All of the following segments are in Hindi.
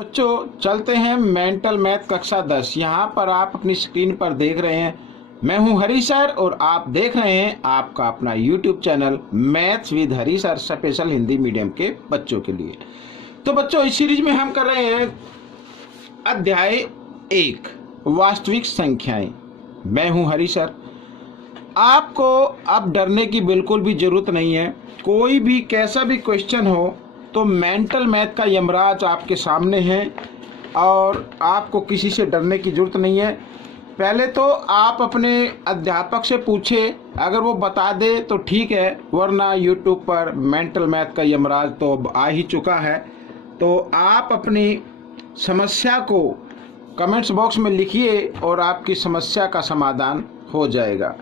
बच्चों चलते हैं मेंटल मैथ कक्षा 10। यहाँ पर आप अपनी स्क्रीन पर देख रहे हैं, मैं हूँ हरी सर और आप देख रहे हैं आपका अपना YouTube channel maths with Hari sir special Hindi medium के बच्चों के लिए। तो बच्चों इस सीरीज में हम कर रहे हैं अध्याय 1 वास्तविक संख्याएं। मैं हूँ हरी सर। आपको अब डरने की बिल्कुल भी ज़रूरत नहीं है। कोई भी कैसा भी क्वेश्चन हो तो मेंटल मैथ का यमराज आपके सामने है और आपको किसी से डरने की ज़रूरत नहीं है। पहले तो आप अपने अध्यापक से पूछे, अगर वो बता दे तो ठीक है, वरना यूट्यूब पर मेंटल मैथ का यमराज तो अब आ ही चुका है। तो आप अपनी समस्या को कमेंट्स बॉक्स में लिखिए और आपकी समस्या का समाधान हो जाएगा।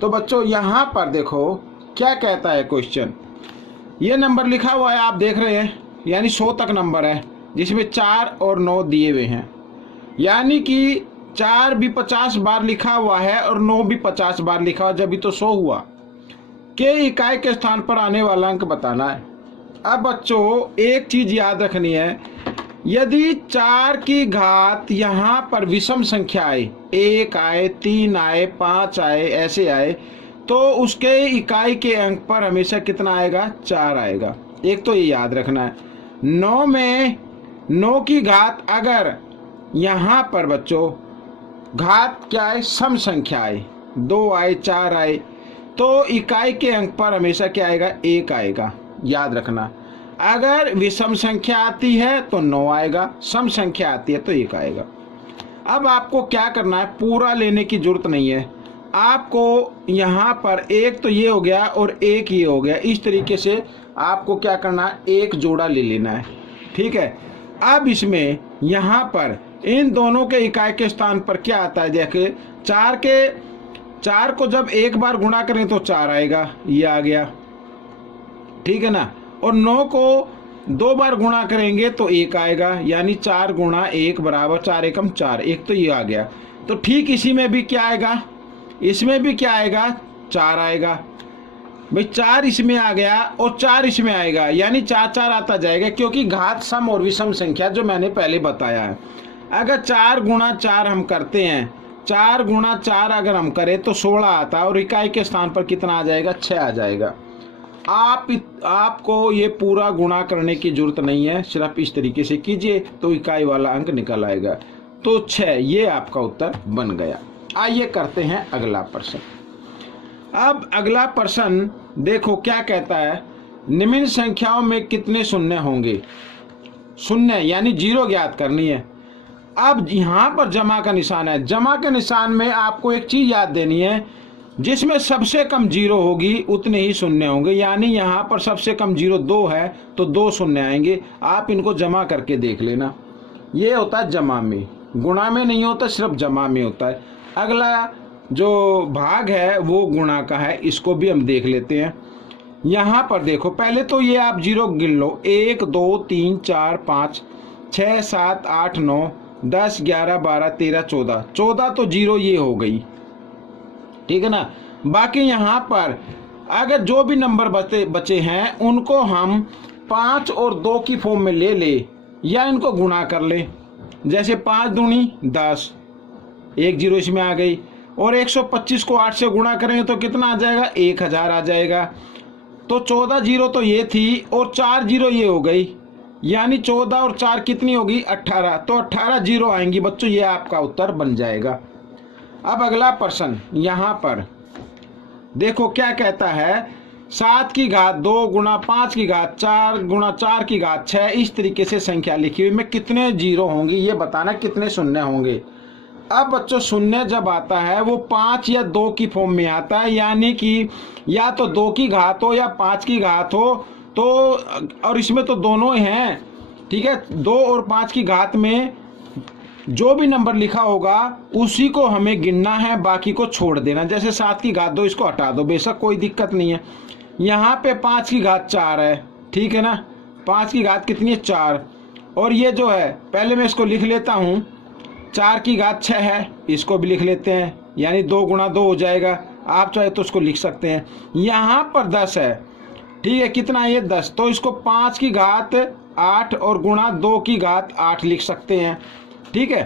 तो बच्चों यहाँ पर देखो क्या कहता है क्वेश्चन। ये नंबर लिखा हुआ है, आप देख रहे हैं, यानी 100 तक नंबर है जिसमें 4 और 9 दिए हुए हैं। यानी कि 4 भी 50 बार लिखा हुआ है और 9 भी 50 बार लिखा हुआ, जब भी तो 100 हुआ। के इकाई के स्थान पर आने वाला अंक बताना है। अब बच्चों एक चीज़ याद रखनी है, यदि 4 की घात यहाँ पर विषम संख्या आए, 1 आए, 3 आए, 5 आए, ऐसे आए, तो उसके इकाई के अंक पर हमेशा कितना आएगा? 4 आएगा। एक तो ये याद रखना है। 9 में 9 की घात अगर यहाँ पर बच्चों घात क्या है? सम संख्या आए, 2 आए, 4 आए, तो इकाई के अंक पर हमेशा क्या आएगा? 1 आएगा। याद रखना, अगर विषम संख्या आती है तो 9 आएगा, सम संख्या आती है तो 1 आएगा। अब आपको क्या करना है, पूरा लेने की जरूरत नहीं है। आपको यहाँ पर एक तो ये हो गया और एक ये हो गया, इस तरीके से आपको क्या करना है, एक जोड़ा ले लेना है। ठीक है। अब इसमें यहाँ पर इन दोनों के इकाई के स्थान पर क्या आता है? देखिए 4 को जब एक बार गुणा करें तो 4 आएगा, ये आ गया, ठीक है ना। और 9 को 2 बार गुणा करेंगे तो 1 आएगा, यानी 4 गुणा 1 बराबर 4 एकम 4, एक तो ये आ गया। तो ठीक इसी में भी क्या आएगा? इसमें भी क्या आएगा? 4 आएगा भाई। 4 इसमें आ गया और 4 इसमें आएगा, यानी 4 4 आता जाएगा, क्योंकि घात सम और विषम संख्या जो मैंने पहले बताया है। अगर 4 गुणा 4 हम करते हैं, 4 गुणा 4 अगर हम करें तो 16 आता है और इकाई के स्थान पर कितना आ जाएगा? 6 आ जाएगा। आपको ये पूरा गुणा करने की जरूरत नहीं है, सिर्फ इस तरीके से कीजिए तो इकाई वाला अंक निकल आएगा। तो 6 ये आपका उत्तर बन गया। आइए करते हैं अगला प्रश्न। अब अगला प्रश्न देखो क्या कहता है, निम्न संख्याओं में कितने शून्य होंगे? शून्य यानी 0 ज्ञात करनी है। अब यहाँ पर जमा का निशान है। जमा के निशान में आपको एक चीज याद देनी है, जिसमें सबसे कम 0 होगी उतने ही शून्य होंगे। यानी यहाँ पर सबसे कम 0 2 है तो 2 शून्य आएंगे। आप इनको जमा करके देख लेना। ये होता है जमा में, गुणा में नहीं होता, सिर्फ जमा में होता है। अगला जो भाग है वो गुणा का है, इसको भी हम देख लेते हैं। यहाँ पर देखो, पहले तो ये आप 0 गिन लो, 1 2 3 4 5 6 7 8 9 10 11 12 13 14, 14 तो 0 ये हो गई, ठीक है ना। बाकी यहाँ पर अगर जो भी नंबर बचे हैं उनको हम 5 और 2 की फॉर्म में ले ले या इनको गुणा कर ले। जैसे 5 दूनी 10, 1 0 इसमें आ गई, और 125 को 8 से गुणा करेंगे तो कितना आ जाएगा? 1000 आ जाएगा। तो 14 0 तो ये थी और 4 0 ये हो गई, यानी 14 और 4 कितनी होगी? 18। तो 18 0 आएंगी बच्चों, ये आपका उत्तर बन जाएगा। अब अगला प्रश्न यहाँ पर देखो क्या कहता है, 7 की घात 2 गुणा 5 की घात 4 गुणा 4 की घात 6, इस तरीके से संख्या लिखी हुई में कितने 0 होंगी, ये बताना, कितने शून्य होंगे। अब बच्चों शून्य जब आता है वो 5 या 2 की फॉर्म में आता है, यानी कि या तो 2 की घात हो या 5 की घात हो, तो और इसमें तो दोनों हैं, ठीक है। 2 और 5 की घात में जो भी नंबर लिखा होगा उसी को हमें गिनना है, बाकी को छोड़ देना। जैसे 7 की घात 2, इसको हटा दो, बेशक कोई दिक्कत नहीं है। यहाँ पे 5 की घात 4 है, ठीक है ना। 5 की घात कितनी है? 4। और ये जो है, पहले मैं इसको लिख लेता हूँ, 4 की घात 6 है, इसको भी लिख लेते हैं, यानी 2 गुणा 2 हो जाएगा। आप चाहे तो उसको लिख सकते हैं। यहाँ पर 10 है, ठीक है, कितना है ये? 10। तो इसको 5 की घात 8 और गुणा 2 की घात 8 लिख सकते हैं। ठीक है,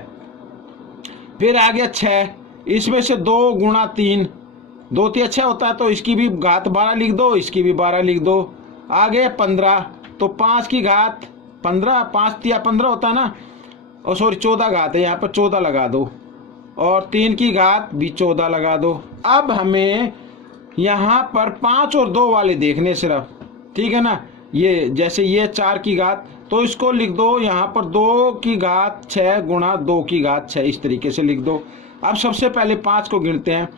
फिर आ गया 6, इसमें से 2 गुणा 3, 2 3 6 होता है तो इसकी भी घात 12 लिख दो, इसकी भी 12 लिख दो। आ गए 15, तो 5 की घात 15, 5 तिया 15 होता है ना, और सॉरी 14 घात है, यहाँ पर 14 लगा दो, और 3 की घात भी 14 लगा दो। अब हमें यहाँ पर 5 और 2 वाले देखने सिर्फ, ठीक है ना। ये जैसे ये 4 की घात, तो इसको लिख दो यहाँ पर 2 की घात 6 गुणा 2 की घात 6, इस तरीके से लिख दो। अब सबसे पहले 5 को गिनते हैं।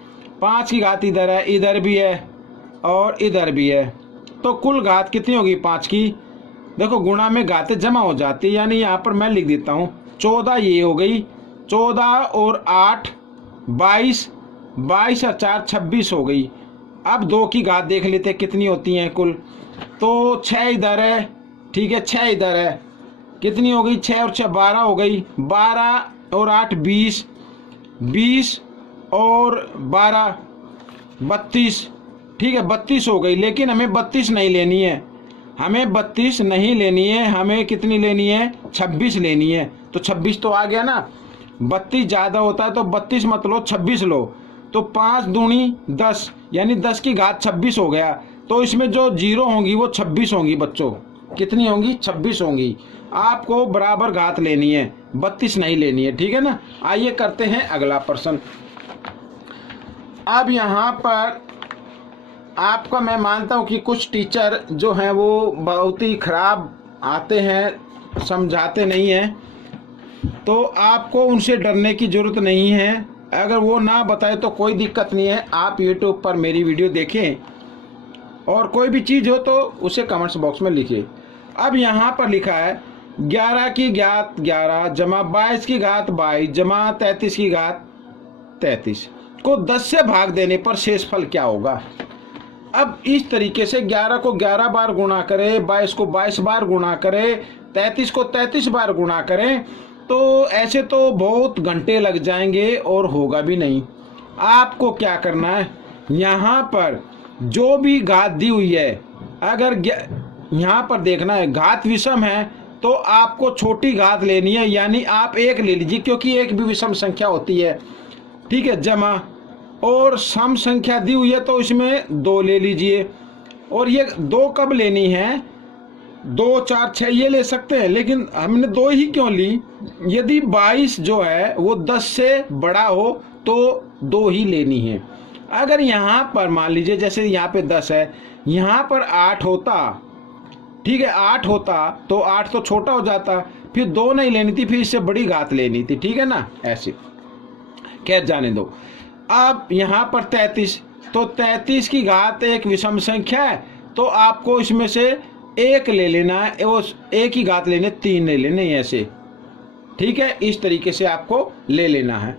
5 की घात इधर है, इधर भी है और इधर भी है, तो कुल घात कितनी होगी 5 की। देखो गुणा में घातें जमा हो जाती है, यानी यहाँ पर मैं लिख देता हूँ 14 ये हो गई, 14 और 8 22, 22 और 4 26 हो गई। अब 2 की घात देख लेते हैं कितनी होती हैं कुल, तो 6 इधर है, ठीक है, 6 इधर है, कितनी हो गई 6 और 6 12 हो गई, 12 और 8 20, 20 और 12 32, ठीक है 32 हो गई। लेकिन हमें 32 नहीं लेनी है, हमें 32 नहीं लेनी है, हमें कितनी लेनी है 26 लेनी है। तो 26 तो आ गया ना, 32 ज़्यादा होता है तो 32 मत लो 26 लो, तो 5 दूनी 10, यानी 10 की घात 26 हो गया। तो इसमें जो जीरो होंगी वो 26 होंगी बच्चों, कितनी होंगी 26 होंगी। आपको बराबर घात लेनी है, 32 नहीं लेनी है, ठीक है ना। आइए करते हैं अगला प्रश्न। अब यहाँ पर आपका मैं मानता हूँ कि कुछ टीचर जो हैं वो बहुत ही खराब आते हैं, समझाते नहीं हैं, तो आपको उनसे डरने की ज़रूरत नहीं है। अगर वो ना बताए तो कोई दिक्कत नहीं है, आप यूट्यूब पर मेरी वीडियो देखें और कोई भी चीज़ हो तो उसे कमेंट्स बॉक्स में लिखिए। अब यहाँ पर लिखा है 11 की घात 11 जमा 22 की घात 22 जमा 33 की घात 33 को 10 से भाग देने पर शेष फल क्या होगा। अब इस तरीके से 11 को 11 बार गुणा करें, 22 को 22 बार गुणा करें, 33 को 33 बार गुणा करें, तो ऐसे तो बहुत घंटे लग जाएंगे और होगा भी नहीं। आपको क्या करना है, यहाँ पर जो भी घात दी हुई है, अगर यहाँ पर देखना है घात विषम है तो आपको छोटी घात लेनी है, यानी आप 1 ले लीजिए क्योंकि 1 भी विषम संख्या होती है, ठीक है, जमा, और सम संख्या दी हुई है तो इसमें 2 ले लीजिए। और ये 2 कब लेनी है, 2 4 6 ये ले सकते हैं, लेकिन हमने 2 ही क्यों ली। यदि 22 जो है वो 10 से बड़ा हो तो 2 ही लेनी है। अगर यहाँ पर मान लीजिए जैसे यहाँ पे 10 है, यहाँ पर 8 होता, ठीक है 8 होता तो 8 तो छोटा हो जाता, फिर 2 नहीं लेनी थी, फिर इससे बड़ी घात लेनी थी, ठीक है ना। ऐसे खैर जाने दो। अब यहाँ पर 33, तो 33 की घात एक विषम संख्या है, तो आपको इसमें से 1 ले लेना है, वो 1 ही घात लेने, 3 ले लेने ऐसे, ठीक है, इस तरीके से आपको ले लेना है।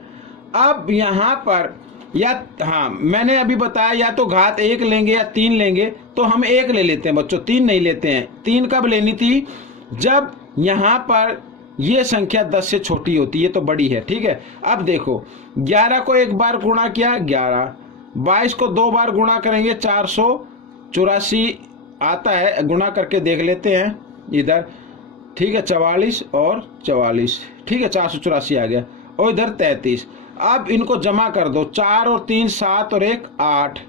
अब यहाँ पर या हाँ मैंने अभी बताया या तो घात 1 लेंगे या 3 लेंगे, तो हम 1 ले लेते हैं बच्चों, 3 नहीं लेते हैं। 3 कब लेनी थी, जब यहाँ पर ये संख्या 10 से छोटी होती है तो बड़ी है, ठीक है। अब देखो 11 को 1 बार गुणा किया 11, 22 को 2 बार गुणा करेंगे 484 आता है, गुणा करके देख लेते हैं इधर, ठीक है 44 और 44, ठीक है 484 आ गया, और इधर 33। अब इनको जमा कर दो, 4 और 3 7 और 1 8,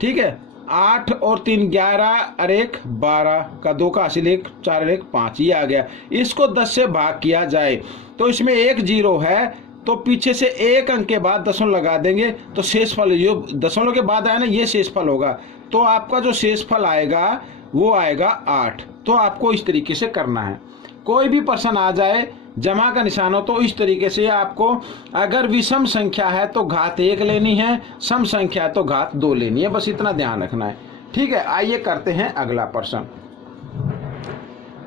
ठीक है, 8 और 3 11 और 1 12 का 2 का हासिल 1 4 और 1 5, ये आ गया। इसको 10 से भाग किया जाए तो इसमें 1 0 है, तो पीछे से 1 अंक के बाद दशमलव लगा देंगे तो शेष फल जो दशमलव के बाद आया ना ये शेष फल होगा, तो आपका जो शेष फल आएगा वो आएगा 8। तो आपको इस तरीके से करना है। कोई भी प्रश्न आ जाए जमा का निशान हो तो इस तरीके से आपको, अगर विषम संख्या है तो घात 1 लेनी है, सम संख्या है तो घात 2 लेनी है, बस इतना ध्यान रखना है, ठीक है। आइए करते हैं अगला प्रश्न।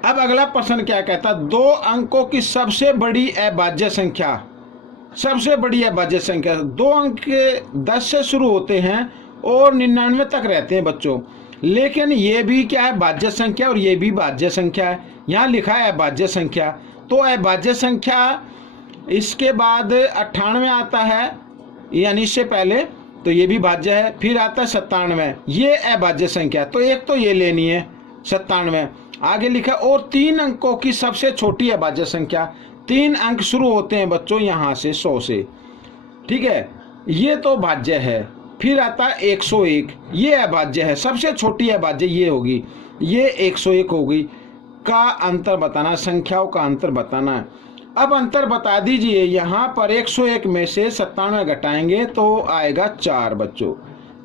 अब अगला प्रश्न क्या कहता है, 2 अंकों की सबसे बड़ी अभाज्य संख्या, सबसे बड़ी अभाज्य संख्या 2 अंक के 10 से शुरू होते हैं और 99 तक रहते हैं बच्चों, लेकिन ये भी क्या है भाज्य संख्या और ये भी भाज्य संख्या है। यहाँ लिखा है अभाज्य संख्या, तो अभाज्य संख्या इसके बाद 98 आता है, यानी इससे पहले, तो ये भी भाज्य है, फिर आता है 97, ये अभाज्य संख्या, तो एक तो ये लेनी है 97। आगे लिखा और 3 अंकों की सबसे छोटी अभाज्य संख्या, 3 अंक शुरू होते हैं बच्चों यहाँ से 100 से, ठीक है, ये तो भाज्य है। फिर आता है 101, ये अभाज्य है, सबसे छोटी अभाज्य ये होगी, ये 101 होगी। का अंतर बताना, संख्याओं का अंतर बताना है। अब अंतर बता दीजिए, यहाँ पर 101 में से 97 घटाएंगे तो आएगा 4 बच्चों।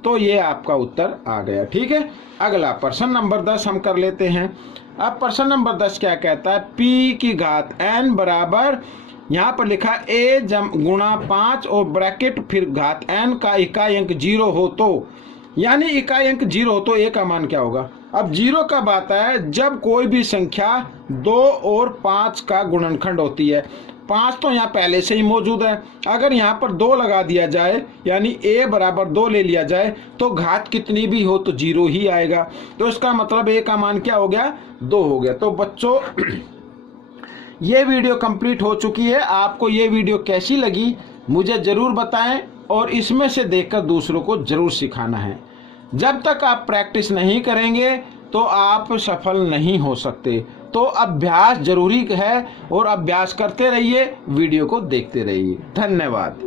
तो ये आपका उत्तर आ गया, ठीक है। अगला प्रश्न नंबर 10 हम कर लेते हैं। अब प्रश्न नंबर 10 क्या कहता है, p की घात n बराबर, यहाँ पर लिखा a गुणा 5 और ब्रैकेट फिर घात n का इकाई अंक 0 हो तो, यानी इकाई अंक 0 हो तो a का मान क्या होगा। अब 0 कब आता है, जब कोई भी संख्या 2 और 5 का गुणनखंड होती है। 5 तो यहाँ पहले से ही मौजूद है, अगर यहाँ पर 2 लगा दिया जाए यानी a बराबर 2 ले लिया जाए तो घात कितनी भी हो तो 0 ही आएगा। तो इसका मतलब a का मान क्या हो गया, 2 हो गया। तो बच्चों ये वीडियो कंप्लीट हो चुकी है। आपको ये वीडियो कैसी लगी मुझे ज़रूर बताएं और इसमें से देखकर दूसरों को ज़रूर सिखाना है। जब तक आप प्रैक्टिस नहीं करेंगे तो आप सफल नहीं हो सकते। तो अभ्यास जरूरी है और अभ्यास करते रहिए, वीडियो को देखते रहिए। धन्यवाद।